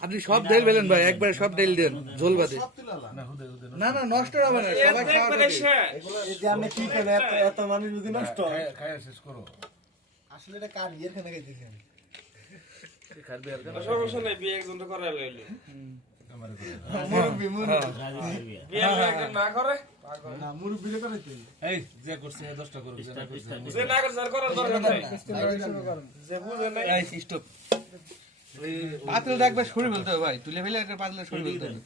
আপনি সব ডাইল পেলেন ভাই একবারে সব ডাইল দেন ঝোল বাদে না না নষ্ট হবে না সবাই খাওয়া। এই আপনি কি করেন এত এত মানুষ যদি নষ্ট হয় খায় শেষ করো আসলে এটা কার ইয়ের খানে খাইতেছেন সমস্যা নাই বিয়ে একজন তো করে লইলে মুরব্বি মুরব্বি বিয়ে যদি একজন না করে না মুরব্বি রে করাইতে এই যে করছে এই দশটা করো যে না করছে যে না করে তার করার দরকার নাই যে বুঝে নাই স্টপ একবার সরে ফেলতে হবে ভাই। তুলে ফেলে একটা পাতলা সরে ফেলতে হবে।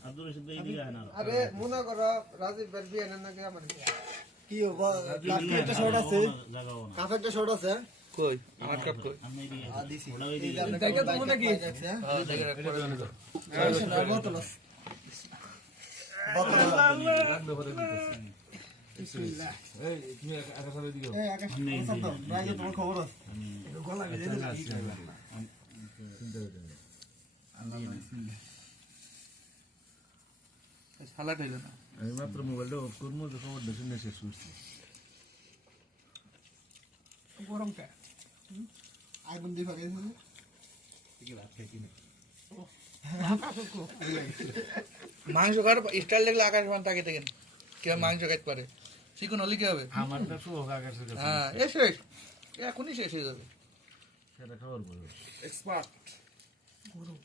আরে মনে করো রাজীব ভাই বিয়ে না নাকি আমার কি হব লাস্টে একটা শর্ট আছে। একটা শর্ট আছে। কই? আমার কাপ কই? আ দিছি। দেখে তো মনে কি? হ্যাঁ দেখে রাখ। বোতল এই তুমি দিও এই আকাশ তোমার খবর আছে। গলা বেজে দিছি সালাড হইল না আমি মাত্র মোবাইলটা অফ করব তো খবরটা শুনে শেষ করছি গরমটা আগুন দিয়ে ফাঁকাইছে মাংস খাওয়ার স্টাইল দেখলে আকাশ মান তাকে দেখেন কেউ মাংস খাইতে পারে। চিকন হলে কি হবে? আমারটা হ্যাঁ এ শেষ। এখনই শেষ হয়ে যাবে। সেটা খাবার বলব এক্সপার্ট